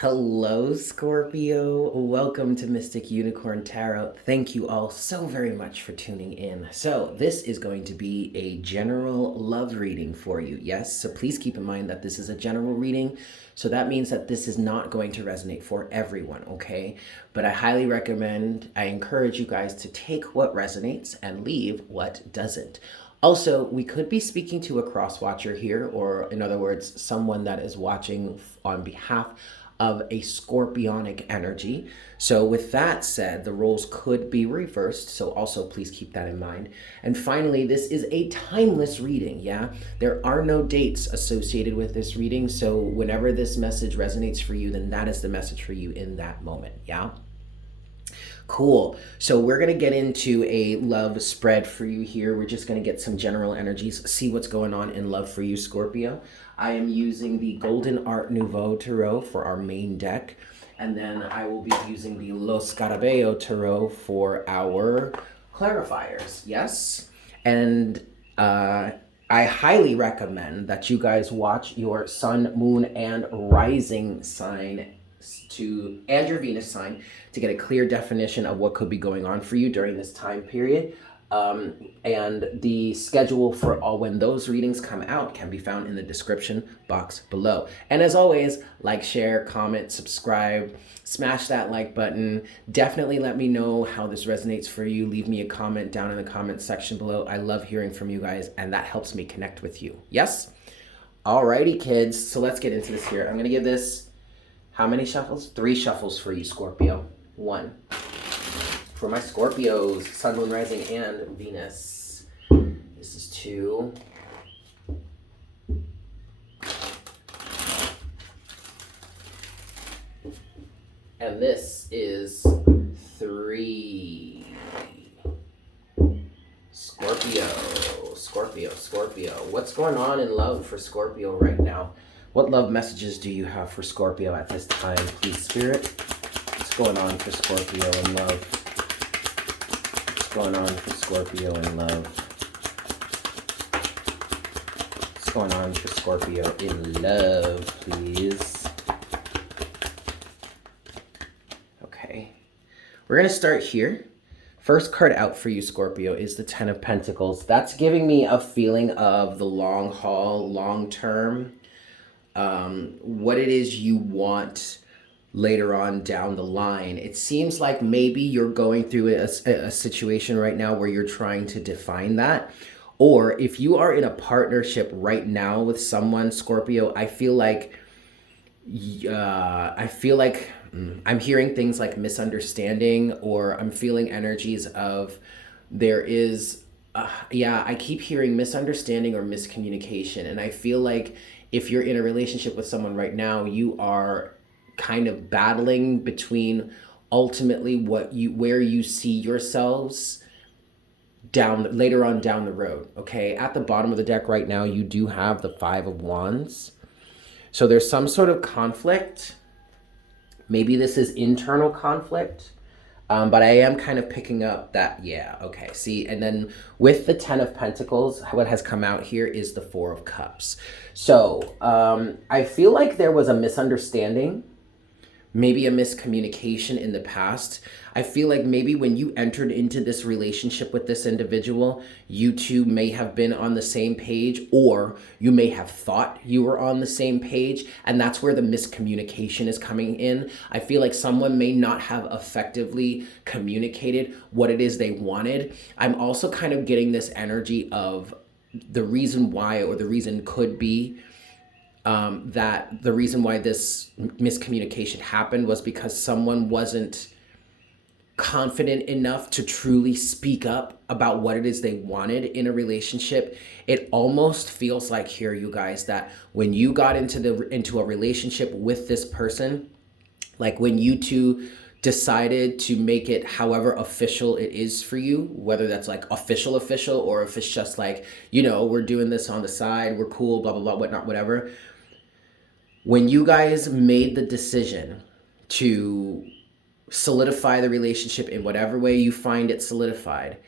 Hello, Scorpio. Welcome to Mystic Unicorn Tarot. Thank you all so very much for tuning in. So, this is going to be a general love reading for you. Yes, so please keep in mind that this is a general reading. So, that means that this is not going to resonate for everyone, okay? But I highly recommend, I encourage you guys to take what resonates and leave what doesn't. Also, we could be speaking to a cross watcher here, or in other words, someone that is watching on behalf of a scorpionic energy. So with that said, the roles could be reversed. So also please keep that in mind. And finally, this is a timeless reading. Yeah, there are no dates associated with this reading. So whenever this message resonates for you, then that is the message for you in that moment. Yeah. Cool. So we're going to get into a love spread for you here. We're just going to get some general energies, see what's going on in love for you, Scorpio. I am using the Golden Art Nouveau Tarot for our main deck. And then I will be using the Lo Scarabeo Tarot for our clarifiers. Yes? And I highly recommend that you guys watch your sun, moon, and rising sign and your Venus sign to get a clear definition of what could be going on for you during this time period. And the schedule for all when those readings come out can be found in the description box below. And as always, like, share, comment, subscribe, smash that like button. Definitely let me know how this resonates for you. Leave me a comment down in the comment section below. I love hearing from you guys, and that helps me connect with you. Yes? Alrighty, kids. So let's get into this here. I'm going to give this how many shuffles? 3 shuffles for you, Scorpio. 1. For my Scorpios, Sun, Moon, Rising, and Venus. This is 2. And this is 3. Scorpio. What's going on in love for Scorpio right now? What love messages do you have for Scorpio at this time, please, Spirit? What's going on for Scorpio in love? What's going on for Scorpio in love? What's going on for Scorpio in love, please? Okay. We're going to start here. First card out for you, Scorpio, is the Ten of Pentacles. That's giving me a feeling of the long haul, long term. What it is you want later on down the line. It seems like maybe you're going through a situation right now where you're trying to define that. Or if you are in a partnership right now with someone, Scorpio, I feel like I'm hearing things like misunderstanding, or I'm feeling energies of there is, I keep hearing misunderstanding or miscommunication. And I feel like if you're in a relationship with someone right now, you are kind of battling between ultimately where you see yourselves later on down the road. Okay, at the bottom of the deck right now, you do have the Five of Wands. So there's some sort of conflict. Maybe this is internal conflict. But I am kind of picking up that, okay, see, and then with the Ten of Pentacles, what has come out here is the Four of Cups. So I feel like there was a misunderstanding, maybe a miscommunication in the past. I feel like maybe when you entered into this relationship with this individual, you two may have been on the same page, or you may have thought you were on the same page, and that's where the miscommunication is coming in. I feel like someone may not have effectively communicated what it is they wanted. I'm also kind of getting this energy of the reason why, or the reason could be, that the reason why this miscommunication happened was because someone wasn't confident enough to truly speak up about what it is they wanted in a relationship. It almost feels like here, you guys, that when you got into a relationship with this person, like when you two decided to make it however official it is for you, whether that's like official, or if it's just like, we're doing this on the side, we're cool, blah, blah, blah, whatnot, whatever. When you guys made the decision to solidify the relationship in whatever way you find it solidified,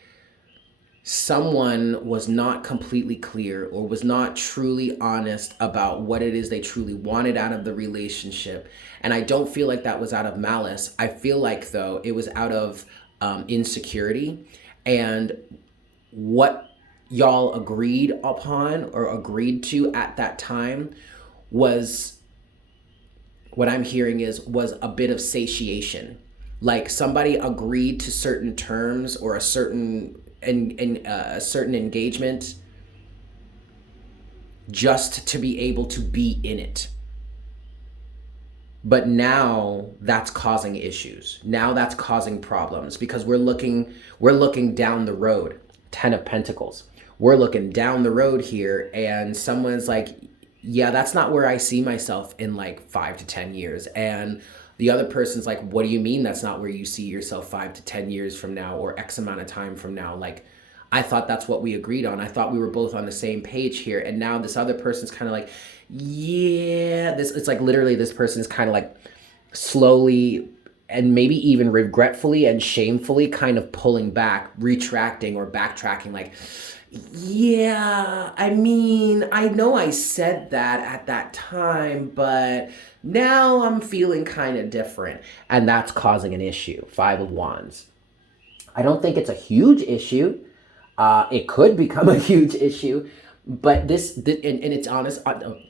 someone was not completely clear or was not truly honest about what it is they truly wanted out of the relationship. And I don't feel like that was out of malice. I feel like, though, it was out of insecurity. And what y'all agreed upon or agreed to at that time was, what I'm hearing is, was a bit of satiation. Like somebody agreed to certain terms or a certain a certain engagement just to be able to be in it. But now that's causing issues. Now that's causing problems because we're looking down the road. 10 of Pentacles. We're looking down the road here and someone's like, yeah, that's not where I see myself in like 5 to 10 years. And the other person's like, what do you mean that's not where you see yourself 5 to 10 years from now or X amount of time from now? Like, I thought that's what we agreed on. I thought we were both on the same page here. And now this other person's kind of like, yeah, it's like literally this person's kind of like slowly and maybe even regretfully and shamefully kind of pulling back, retracting or backtracking, like, yeah, I mean, I know I said that at that time, but now I'm feeling kind of different. And that's causing an issue. 5 of Wands. I don't think it's a huge issue. It could become a huge issue. But and it's honest.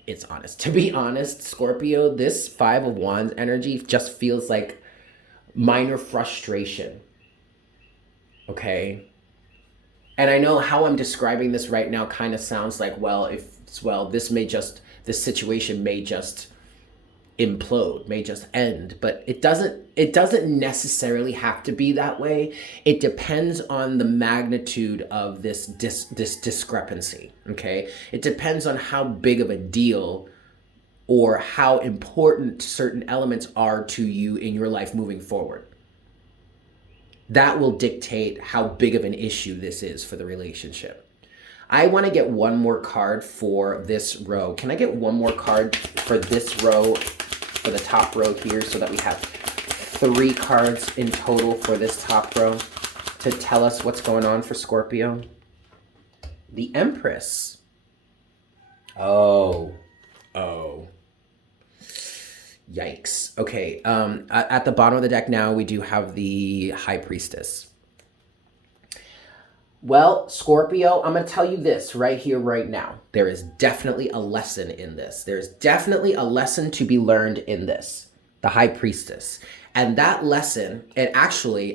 It's honest. To be honest, Scorpio, this 5 of Wands energy just feels like minor frustration. Okay? And I know how I'm describing this right now kind of sounds like, well, this situation may just implode, may just end, but it doesn't necessarily have to be that way. It depends on the magnitude of this discrepancy, okay? It depends on how big of a deal or how important certain elements are to you in your life moving forward. That will dictate how big of an issue this is for the relationship. I want to get one more card for this row. Can I get one more card for this row, for the top row here, so that we have 3 cards in total for this top row to tell us what's going on for Scorpio? The Empress. Oh. Yikes. Okay, at the bottom of the deck now, we do have the High Priestess. Well, Scorpio, I'm going to tell you this right here, right now. There is definitely a lesson in this. There's definitely a lesson to be learned in this. The High Priestess. And that lesson, and actually,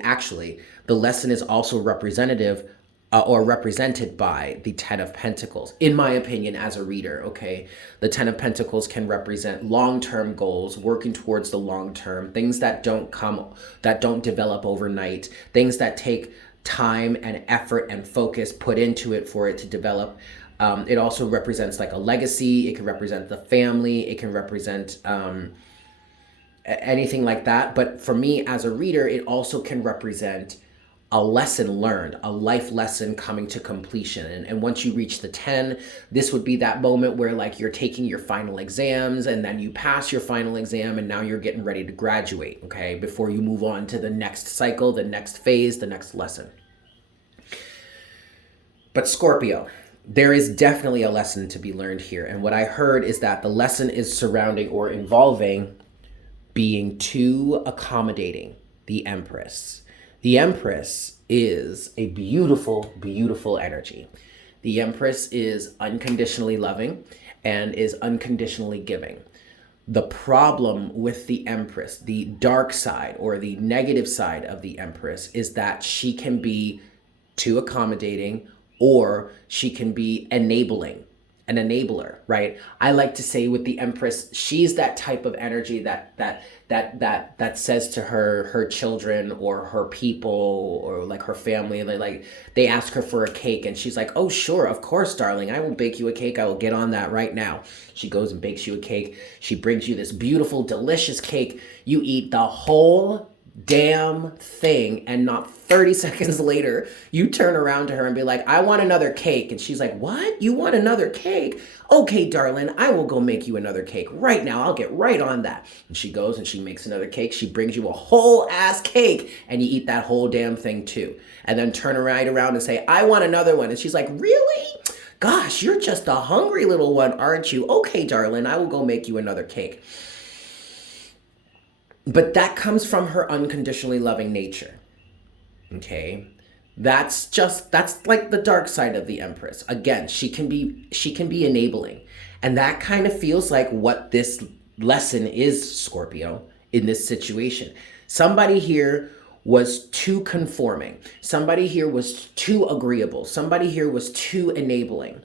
the lesson is also representative or represented by the 10 of Pentacles, in my opinion, as a reader, okay? The 10 of Pentacles can represent long-term goals, working towards the long-term, things that don't develop overnight, things that take time and effort and focus put into it for it to develop. It also represents like a legacy. It can represent the family. It can represent anything like that. But for me as a reader, it also can represent a lesson learned, a life lesson coming to completion. And once you reach the 10, this would be that moment where like you're taking your final exams and then you pass your final exam and now you're getting ready to graduate, okay? Before you move on to the next cycle, the next phase, the next lesson. But Scorpio, there is definitely a lesson to be learned here. And what I heard is that the lesson is surrounding or involving being too accommodating. The Empress. The Empress is a beautiful, beautiful energy. The Empress is unconditionally loving and is unconditionally giving. The problem with the Empress, the dark side or the negative side of the Empress, is that she can be too accommodating or she can be enabling, an enabler, right? I like to say with the Empress, she's that type of energy that says to her children or her people or like her family, they ask her for a cake and she's like, oh sure, of course, darling, I will bake you a cake. I will get on that right now. She goes and bakes you a cake. She brings you this beautiful, delicious cake. You eat the whole damn thing, and not 30 seconds later you turn around to her and be like, I want another cake. And she's like, what? You want another cake? Okay, darling, I will go make you another cake right now. I'll get right on that. And she goes and she makes another cake. She brings you a whole ass cake, and you eat that whole damn thing too. And then turn right around and say, I want another one. And she's like, really? Gosh, you're just a hungry little one, aren't you? Okay, darling, I will go make you another cake. But that comes from her unconditionally loving nature. Okay? That's like the dark side of the Empress. Again, she can be enabling. And that kind of feels like what this lesson is, Scorpio, in this situation. Somebody here was too conforming. Somebody here was too agreeable. Somebody here was too enabling.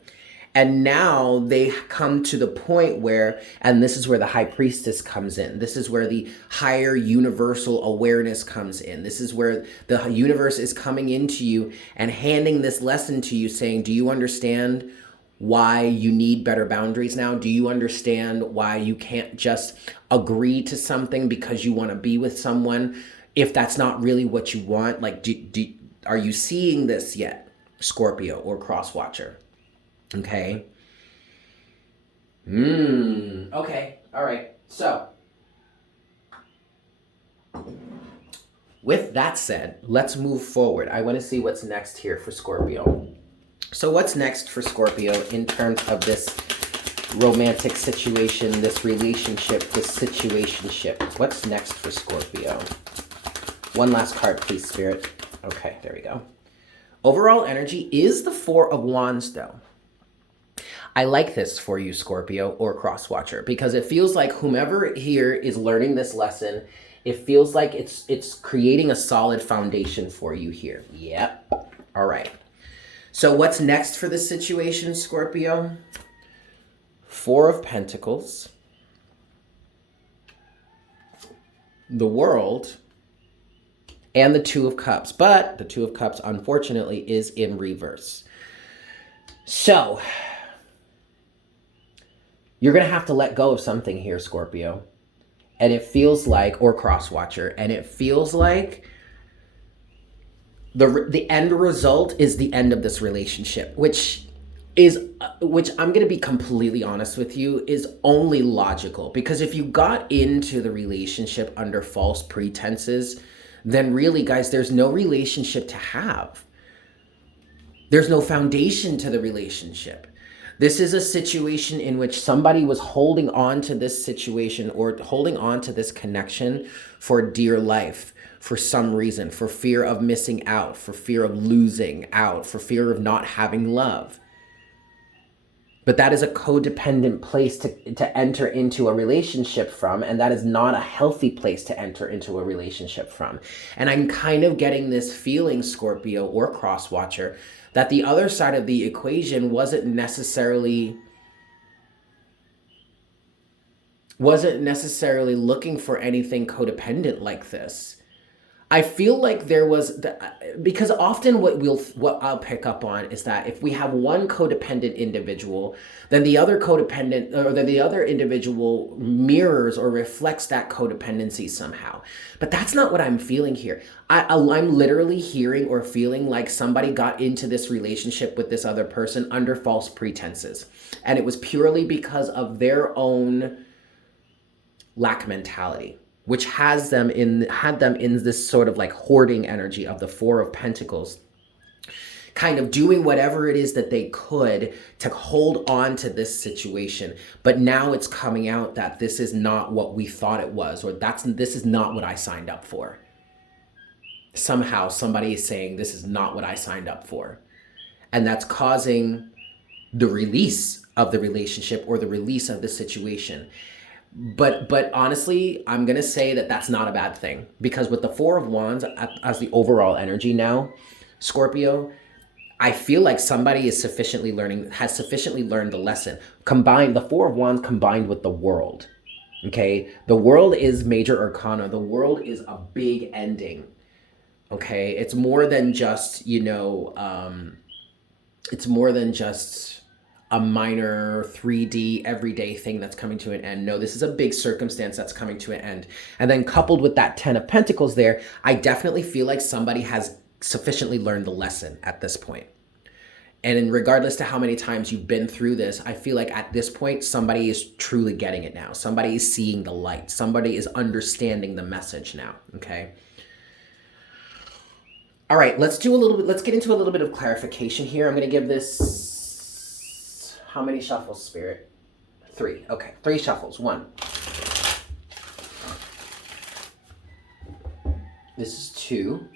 And now they come to the point where, and this is where the High Priestess comes in. This is where the higher universal awareness comes in. This is where the universe is coming into you and handing this lesson to you, saying, do you understand why you need better boundaries now? Do you understand why you can't just agree to something because you want to be with someone if that's not really what you want? Like, are you seeing this yet, Scorpio or Crosswatcher? Okay. Okay. All right. So, with that said, let's move forward. I want to see what's next here for Scorpio. So what's next for Scorpio in terms of this romantic situation, this relationship, this situationship? What's next for Scorpio? One last card, please, Spirit. Okay, there we go. Overall energy is the Four of Wands, though. I like this for you, Scorpio or Crosswatcher, because it feels like whomever here is learning this lesson, it feels like it's creating a solid foundation for you here. Yep. All right. So what's next for this situation, Scorpio? Four of Pentacles, the World, and the Two of Cups. But the Two of Cups, unfortunately, is in reverse. So you're going to have to let go of something here, Scorpio. And it feels like, or Crosswatcher, and it feels like the end result is the end of this relationship, which I'm going to be completely honest with you, is only logical. Because if you got into the relationship under false pretenses, then really, guys, there's no relationship to have. There's no foundation to the relationship. This is a situation in which somebody was holding on to this situation or holding on to this connection for dear life, for some reason, for fear of missing out, for fear of losing out, for fear of not having love. But that is a codependent place to enter into a relationship from, and that is not a healthy place to enter into a relationship from. And I'm kind of getting this feeling, Scorpio or Crosswatcher, that the other side of the equation wasn't necessarily looking for anything codependent like this. I feel like there was, because often what I'll pick up on is that if we have one codependent individual, then the other codependent, or then the other individual mirrors or reflects that codependency somehow. But that's not what I'm feeling here. I'm literally hearing or feeling like somebody got into this relationship with this other person under false pretenses. And it was purely because of their own lack mentality, which had them in this sort of like hoarding energy of the Four of Pentacles, kind of doing whatever it is that they could to hold on to this situation. But now it's coming out that this is not what we thought it was, or this is not what I signed up for. Somehow somebody is saying this is not what I signed up for. And that's causing the release of the relationship or the release of the situation. But honestly, I'm going to say that that's not a bad thing, because with the Four of Wands as the overall energy now, Scorpio, I feel like somebody has sufficiently learned the lesson. Combined, the Four of Wands combined with the World. Okay. The World is major arcana. The World is a big ending. Okay. It's more than just, it's more than just a minor 3D everyday thing that's coming to an end. No, this is a big circumstance that's coming to an end. And then coupled with that 10 of Pentacles there, I definitely feel like somebody has sufficiently learned the lesson at this point. And regardless to how many times you've been through this, I feel like at this point, somebody is truly getting it now. Somebody is seeing the light. Somebody is understanding the message now, okay? All right, let's get into a little bit of clarification here. I'm gonna give this, how many shuffles, Spirit? 3, okay, 3 shuffles, 1. This is 2.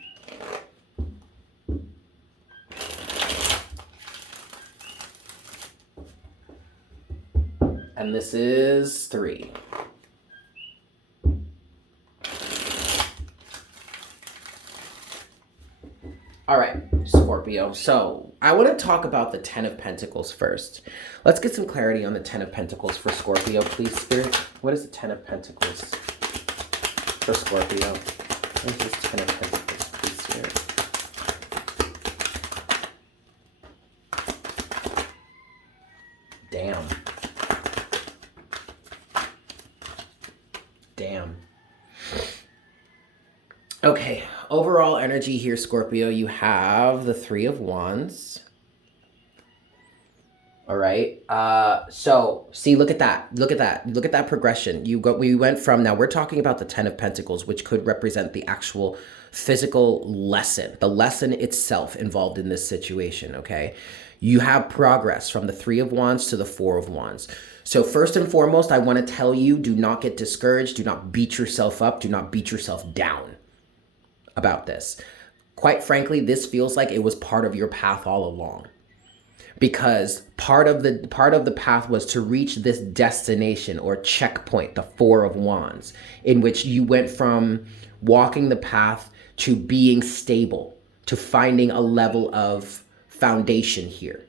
And this is 3. All right, Scorpio. So I want to talk about the 10 of Pentacles first. Let's get some clarity on the 10 of Pentacles for Scorpio, please, Spirit. What is the 10 of Pentacles for Scorpio? What is this 10 of Pentacles, please, Spirit? Damn. Damn. Okay, overall energy here, Scorpio, you have the 3 of Wands. All right. So see, look at that. Look at that. Look at that progression. We went from, now we're talking about the 10 of Pentacles, which could represent the actual physical lesson, the lesson itself involved in this situation, okay? You have progress from the 3 of Wands to the 4 of Wands. So first and foremost, I want to tell you, do not get discouraged. Do not beat yourself up. Do not beat yourself down about this. Quite frankly, this feels like it was part of your path all along. Because part of the path was to reach this destination or checkpoint, the 4 of Wands, in which you went from walking the path to being stable, to finding a level of foundation here.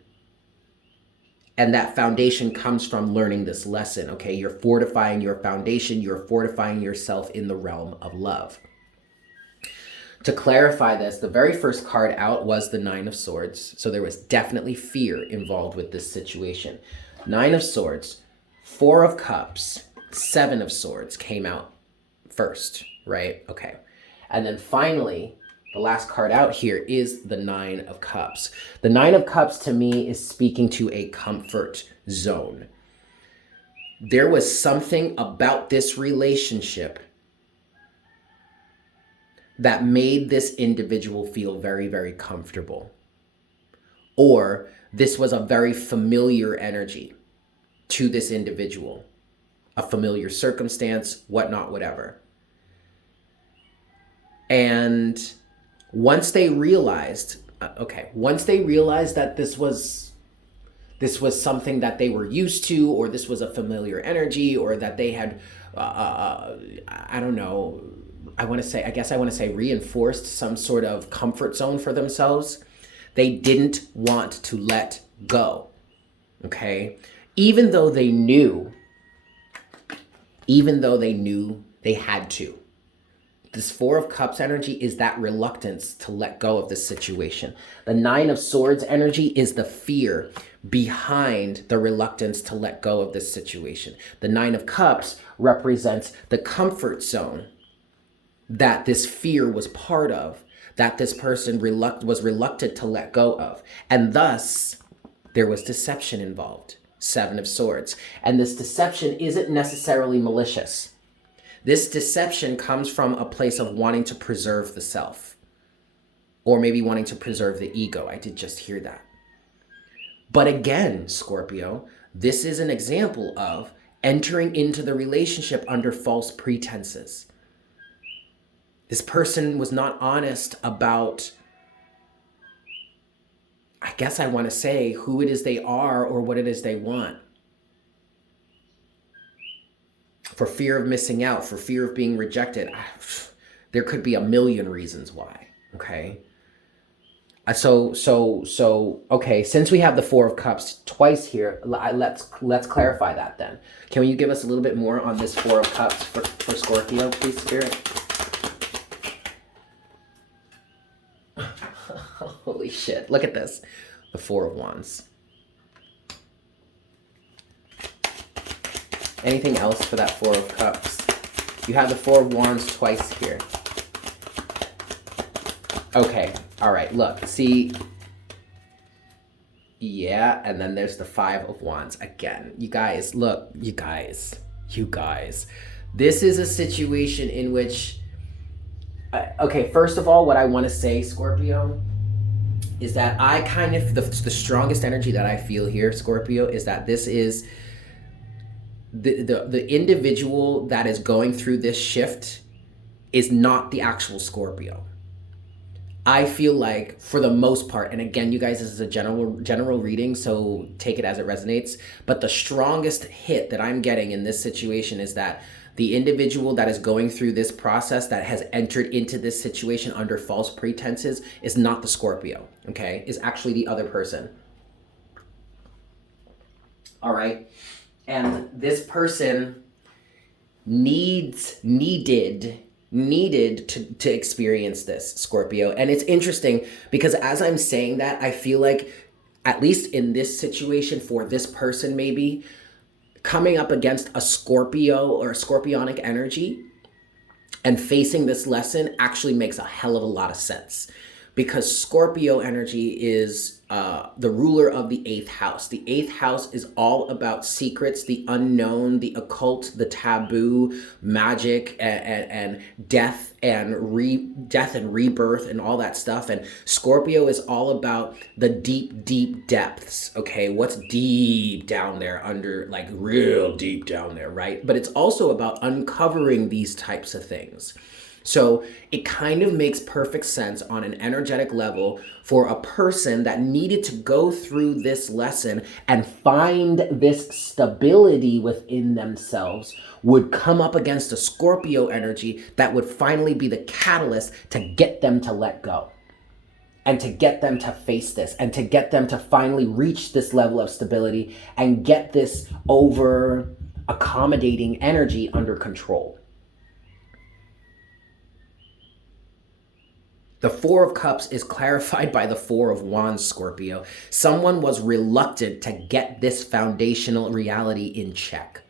And that foundation comes from learning this lesson, okay? You're fortifying your foundation, you're fortifying yourself in the realm of love. To clarify this, the very first card out was the 9 of Swords. So there was definitely fear involved with this situation. 9 of Swords, 4 of Cups, 7 of Swords came out first, right? Okay. And then finally, the last card out here is the 9 of Cups. The 9 of Cups to me is speaking to a comfort zone. There was something about this relationship that made this individual feel very, very comfortable. Or this was a very familiar energy to this individual, a familiar circumstance, whatnot, whatever. And once they realized, that this was something that they were used to, or this was a familiar energy, or that they had, I don't know, I want to say reinforced some sort of comfort zone for themselves. They didn't want to let go, okay? Even though they knew they had to. This 4 of Cups energy is that reluctance to let go of this situation. The 9 of Swords energy is the fear behind the reluctance to let go of this situation. The 9 of Cups represents the comfort zone that this fear was part of, that this person was reluctant to let go of. And thus, there was deception involved. 7 of Swords. And this deception isn't necessarily malicious. This deception comes from a place of wanting to preserve the self. Or maybe wanting to preserve the ego. I did just hear that. But again, Scorpio, this is an example of entering into the relationship under false pretenses. This person was not honest about, I guess I want to say, who it is they are or what it is they want. For fear of missing out, for fear of being rejected. There could be a million reasons why, okay? Okay, since we have the 4 of Cups twice here, let's clarify that then. Can you give us a little bit more on this 4 of Cups for Scorpio, please, Spirit? Holy shit, look at this. The 4 of Wands. Anything else for that Four of Cups? You have the Four of Wands twice here. Okay, all right, look, see, yeah, and then there's the Five of Wands again. You guys, look, you guys. This is a situation in which, okay, first of all, what I want to say, Scorpio, is that I kind of, the strongest energy that I feel here, Scorpio, is that this is the individual that is going through this shift is not the actual Scorpio. I feel like for the most part, and again, you guys, this is a general reading, so take it as it resonates, but the strongest hit that I'm getting in this situation is that the individual that is going through this process, that has entered into this situation under false pretenses, is not the Scorpio, okay? Is actually the other person. All right? And this person needed to experience this, Scorpio. And it's interesting because as I'm saying that, I feel like, at least in this situation for this person, maybe coming up against a Scorpio or a scorpionic energy and facing this lesson actually makes a hell of a lot of sense, because Scorpio energy is the ruler of the 8th house. The 8th house is all about secrets, the unknown, the occult, the taboo, magic, and death and rebirth and all that stuff. And Scorpio is all about the deep depths. Okay, what's deep down there, under, like, real deep down there, right? But it's also about uncovering these types of things. So it kind of makes perfect sense on an energetic level for a person that needed to go through this lesson and find this stability within themselves would come up against a Scorpio energy that would finally be the catalyst to get them to let go and to get them to face this and to get them to finally reach this level of stability and get this over accommodating energy under control. The Four of Cups is clarified by the Four of Wands, Scorpio. Someone was reluctant to get this foundational reality in check.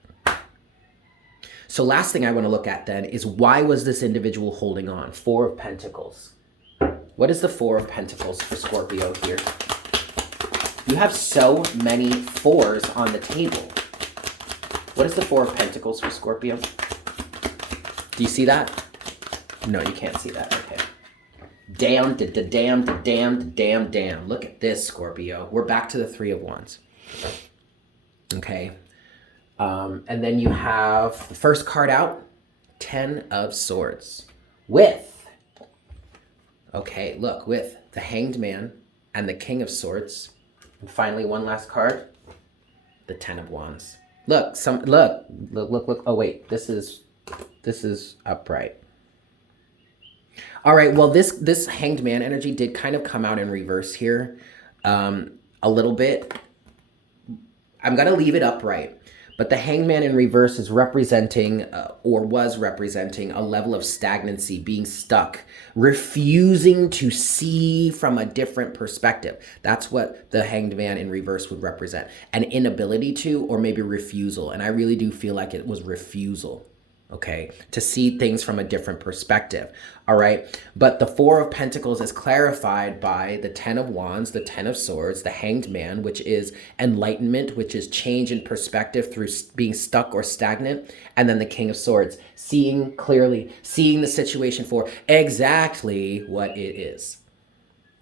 So last thing I want to look at then is, why was this individual holding on? Four of Pentacles. What is the Four of Pentacles for Scorpio here? You have so many fours on the table. What is the Four of Pentacles for Scorpio? Do you see that? No, you can't see that. Okay. Damn. Look at this, Scorpio. We're back to the Three of Wands. Okay. And then you have the first card out, Ten of Swords. With the Hanged Man and the King of Swords. And finally, one last card, the Ten of Wands. Look. Oh, wait, this is upright. All right, well, this Hanged Man energy did kind of come out in reverse here a little bit. I'm going to leave it upright. But the Hanged Man in reverse is representing, or was representing, a level of stagnancy, being stuck, refusing to see from a different perspective. That's what the Hanged Man in reverse would represent. An inability to, or maybe refusal. And I really do feel like it was refusal. Okay, to see things from a different perspective. All right, but the Four of Pentacles is clarified by the Ten of Wands, the Ten of Swords, the Hanged Man, which is enlightenment, which is change in perspective through being stuck or stagnant, and then the King of Swords, seeing clearly, seeing the situation for exactly what it is,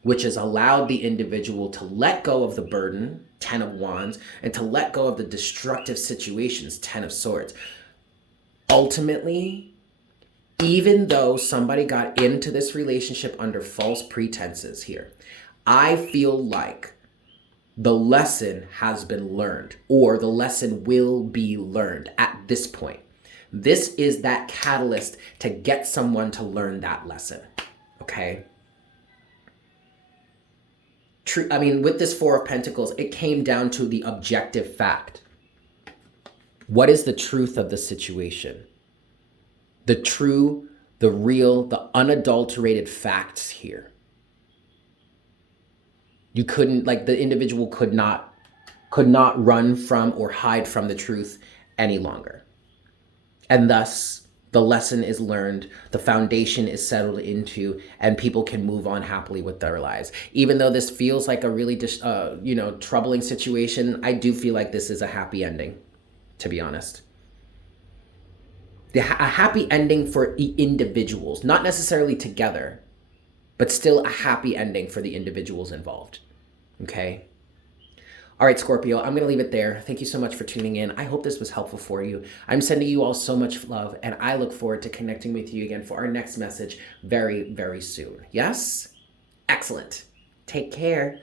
which has allowed the individual to let go of the burden, Ten of Wands, and to let go of the destructive situations, Ten of Swords. Ultimately, even though somebody got into this relationship under false pretenses here, I feel like the lesson has been learned, or the lesson will be learned at this point. This is that catalyst to get someone to learn that lesson, okay? I mean, with this Four of Pentacles, it came down to the objective fact. What is the truth of the situation? The true, the real, the unadulterated facts here. You couldn't, like, the individual could not run from or hide from the truth any longer. And thus, the lesson is learned, the foundation is settled into, and people can move on happily with their lives. Even though this feels like a really, troubling situation, I do feel like this is a happy ending, to be honest. A happy ending for individuals, not necessarily together, but still a happy ending for the individuals involved. Okay? All right, Scorpio, I'm going to leave it there. Thank you so much for tuning in. I hope this was helpful for you. I'm sending you all so much love, and I look forward to connecting with you again for our next message very, very soon. Yes? Excellent. Take care.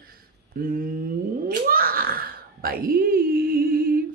Mwah! Bye.